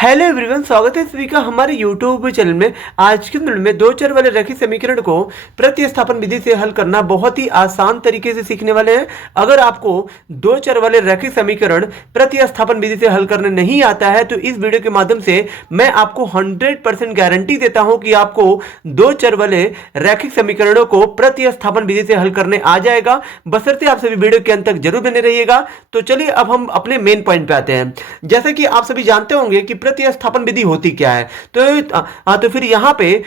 Hello everyone, स्वागत है सभी का हमारे यूट्यूब चैनल में। आज के वीडियो में दो चर वाले रैखिक समीकरण को प्रतिस्थापन विधि से हल करना बहुत ही आसान तरीके से सीखने वाले हैं। अगर आपको दो चर वाले रैखिक समीकरण प्रतिस्थापन विधि से हल करने नहीं आता है तो इस वीडियो के माध्यम से मैं आपको 100% गारंटी देता हूं कि आपको दो चर वाले रैखिक समीकरणों को प्रतिस्थापन विधि से हल करने आ जाएगा, बशर्ते आप सभी वीडियो के अंत तक जरूर बने रहिएगा। तो चलिए अब हम अपने मेन पॉइंट पे आते हैं। जैसे कि आप सभी जानते होंगे कि प्रतिस्थापन विधि होती क्या है। तो फिर यहां पे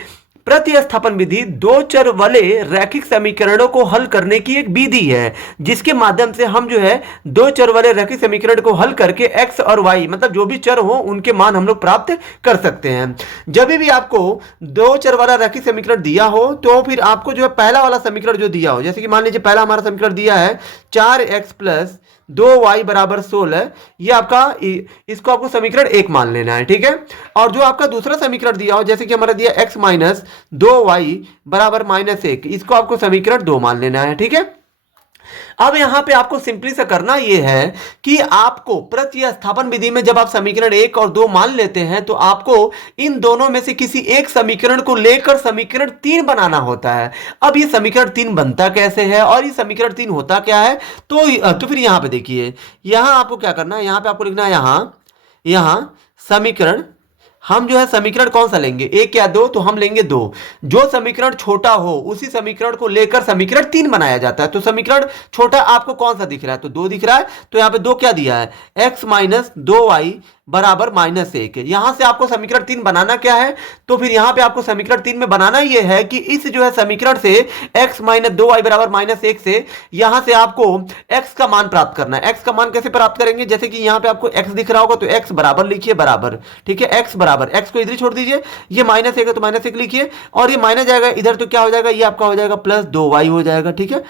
प्रतिस्थापन विधि दो चर वाले रैखिक समीकरणों को हल करने की एक विधि है, जिसके माध्यम से हम जो है दो चर वाले रैखिक समीकरण को हल करके x और y मतलब जो भी चर हो उनके मान हम लोग प्राप्त कर सकते हैं। जब भी आपको दो चर वाला रैखिक समीकरण दिया हो तो फिर आपको जो है पहला वाला समीकरण जो दिया हो, जैसे कि मान लीजिए पहला हमारा समीकरण दिया है 4x प्लस 2y बराबर 16, ये आपका इसको आपको समीकरण एक मान लेना है, ठीक है। और जो आपका दूसरा समीकरण दिया हो, जैसे कि हमारा दिया x माइनस 2y बराबर -1, इसको आपको समीकरण 2 मान लेना है, ठीक है। अब यहां पे आपको सिंपली से करना यह है कि आपको प्रतिस्थापन विधि में जब आप समीकरण 1 और 2 मान लेते हैं तो आपको इन दोनों में से किसी एक समीकरण को लेकर समीकरण 3 बनाना होता है। अब ये समीकरण 3 बनता कैसे है और ये समीकरण 3 होता क्या है, तो फिर यहां पे देखिए, यहां आपको क्या करना है, यहां पे आपको लिखना है यहां समीकरण, हम जो है समीकरण कौन सा लेंगे, एक या दो, तो हम लेंगे दो। जो समीकरण छोटा हो उसी समीकरण को लेकर समीकरण 3 बनाया जाता है। तो समीकरण छोटा आपको कौन सा दिख रहा है, तो 2 दिख रहा है, तो यहां पे 2 क्या दिया है, x माइनस 2y बराबर -1। यहां से आपको समीकरण 3 बनाना क्या है, तो फिर यहां पे आपको समीकरण 3 में बनाना यह है कि इस जो है समीकरण से x माइनस 2y बराबर -1 से यहां से आपको x का मान प्राप्त करना है। x का मान कैसे प्राप्त करेंगे, जैसे कि यहां पे आपको x दिख रहा होगा तो x बराबर लिखिए, बराबर, ठीक है, x बराबर, x को इधर ही छोड़ दीजिए, ये -1 है तो -1 लिखिए, और ये माइनस जाएगा इधर तो क्या हो जाएगा, ये आपका हो जाएगा प्लस 2y हो जाएगा, ठीक है।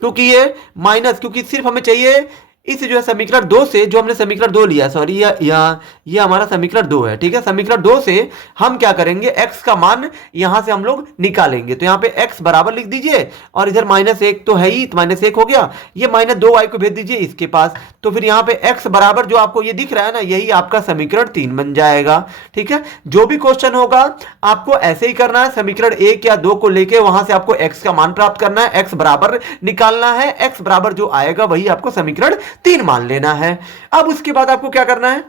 क्योंकि ये माइनस, क्योंकि सिर्फ हमें चाहिए इस जो है समीकरण 2 से, जो हमने समीकरण 2 लिया, सॉरी ये हमारा समीकरण 2 है, ठीक है। समीकरण 2 से हम क्या करेंगे, x का मान यहां से हम लोग निकालेंगे, तो यहां पे x बराबर लिख दीजिए, और इधर -1 तो है ही, तो -1 हो गया, ये -2y को भेज दीजिए इसके पास, तो फिर यहां पे x बराबर जो आपको ये दिख रहा है ना, यही आपका समीकरण 3 बन जाएगा, ठीक है। जो भी क्वेश्चन होगा आपको ऐसे ही करना है, समीकरण 1 या 2 को लेके वहां से आपको x का मान प्राप्त करना है, x बराबर निकालना है, x बराबर जो आएगा वही आपको समीकरण 3 मान लेना है। अब उसके बाद आपको क्या करना है,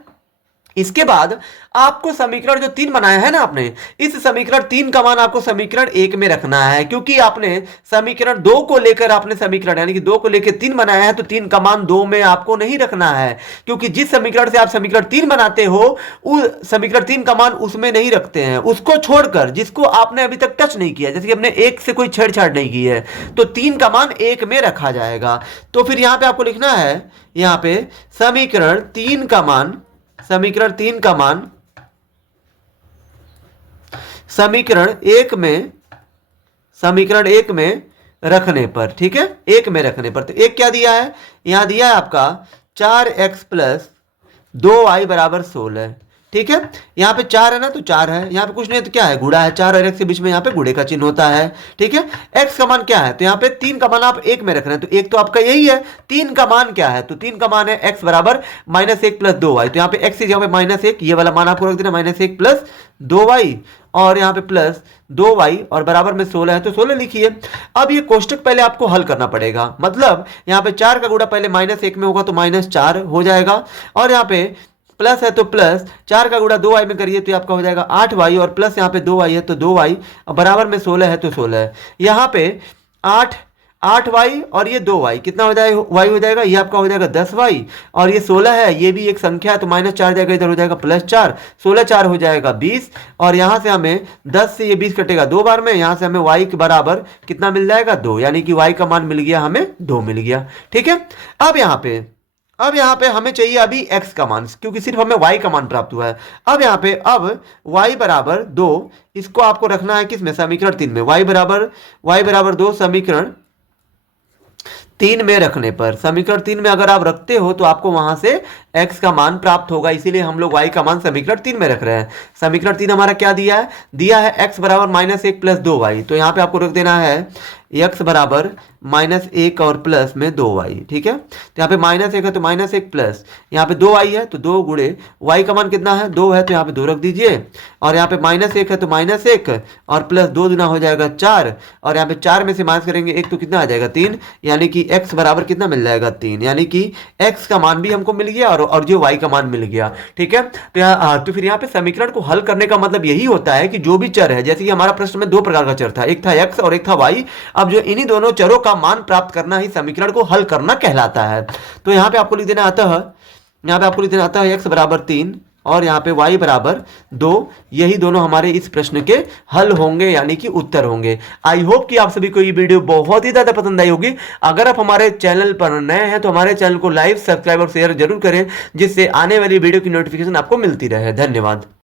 इसके बाद आपको समीकरण जो 3 बनाया है ना आपने, इस समीकरण 3 का मान आपको समीकरण 1 में रखना है, क्योंकि आपने समीकरण 2 को लेकर आपने समीकरण यानी कि 2 को लेकर 3 बनाया है, तो 3 का मान 2 में आपको नहीं रखना है, क्योंकि जिस समीकरण से आप समीकरण 3 बनाते हो उस समीकरण 3 का मान उसमें नहीं रखते हैं, उसको छोड़कर जिसको आपने अभी तक टच नहीं किया, जैसे कि हमने 1 से कोई छेड़छाड़ नहीं की है, तो 3 का मान 1 में रखा जाएगा। तो फिर यहां पे आपको लिखना है, यहां पे समीकरण 3 का मान समीकरण 1 में रखने पर, ठीक है, 1 में रखने पर, तो 1 क्या दिया है, यहां दिया है आपका 4x प्लस 2y बराबर 16, ठीक है। यहां पे 4 है ना, तो 4 है, यहां पे कुछ नहीं तो क्या है, गुणा है, 4 और x के बीच में यहां पे गुणे का चिन्ह होता है, ठीक है। x का मान क्या है, तो यहां पे 3 का मान आप 1 में रख रहे हैं, तो 1 तो आपका यही है, 3 का मान क्या है, तो 3 का मान है x बराबर -1 प्लस 2y, तो यहां पे x की जगह पे -1, ये वाला मान आपको रख देना -1 प्लस 2y, और यहां पे प्लस 2y और बराबर में 16 है तो 16 लिखिए। अब ये कोष्टक पहले आपको हल करना पड़ेगा, मतलब यहां पे 4 का गुणा पहले -1 में होगा तो -4 हो जाएगा, और यहां पे प्लस है तो प्लस 4 का गुणा 2y में करिए तो आपका हो जाएगा 8y, और प्लस यहाँ पे 2y है तो 2y, बराबर में 16 है तो 16 है, यहाँ पे 8y और ये 2y कितना हो जाएगा, y हो जाएगा, ये आपका हो जाएगा 10y, और ये 16 है, ये भी एक संख्या है तो -4 जाएगा, इधर हो जाएगा +4, 16 4 हो जाएगा 20, और यहाँ से हमें 10 से ये 20 कटेगा 2 बार में, यहाँ से हमें y के बराबर कितना मिल जाएगा, 2, यानी कि y का मान मिल गया, हमें 2 मिल गया, ठीक है। अब यहाँ पे हमें चाहिए अभी x का मान, क्योंकि सिर्फ हमें y का मान प्राप्त हुआ है। अब यहाँ पे y बराबर 2, इसको आपको रखना है किसमें, समीकरण 3 में, y बराबर 2 समीकरण 3 में रखने पर, समीकरण 3 में अगर आप रखते हो तो आपको वहां से x का मान प्राप्त होगा, इसीलिए हम लोग y का मान समीकरण 3 में रख रहे हैं। समीकरण 3 हमारा क्या दिया है x बराबर -1 प्लस 2y, तो यहाँ पे आपको रख देना है x बराबर -1 और प्लस में 2y। ठीक है, तो यहाँ पे -1 है तो -1 प्लस यहाँ पे 2y है तो 2 गुणे y का मान कितना है 2 है तो यहाँ पे 2 रख दीजिए, और यहाँ पे -1 है तो -1 और प्लस 2 दूना हो जाएगा 4, और यहाँ पे 4 में से माइनस करेंगे 1 तो कितना आ जाएगा 3, यानी कि x बराबर कितना मिल जाएगा 3, यानी कि x का मान भी हमको मिल गया और जो y का मान मिल गया। ठीक है, तो फिर यहाँ पे समीकरण को हल करने का मतलब यही होता है कि जो भी चर है, जैसे कि हमारा प्रश्न में दो प्रकार का चर था, एक था x और एक था y, अब जो इन्हीं दोनों चरों का मान प्राप्त करना ही समीकरण को हल करना कहलाता है। तो यहाँ पे आपको लिख देना आता है, यहाँ पे आपको लिख देना आता है x बराबर 3 और यहाँ पे y बराबर 2, यही दोनों हमारे इस प्रश्न के हल होंगे यानी कि उत्तर होंगे। आई होप कि आप सभी को ये वीडियो बहुत ही ज्यादा पसंद आई होगी। अगर आप हमारे चैनल पर नए हैं तो हमारे चैनल को लाइक, सब्सक्राइब और शेयर जरूर करें, जिससे आने वाली वीडियो की नोटिफिकेशन आपको मिलती रहे। धन्यवाद।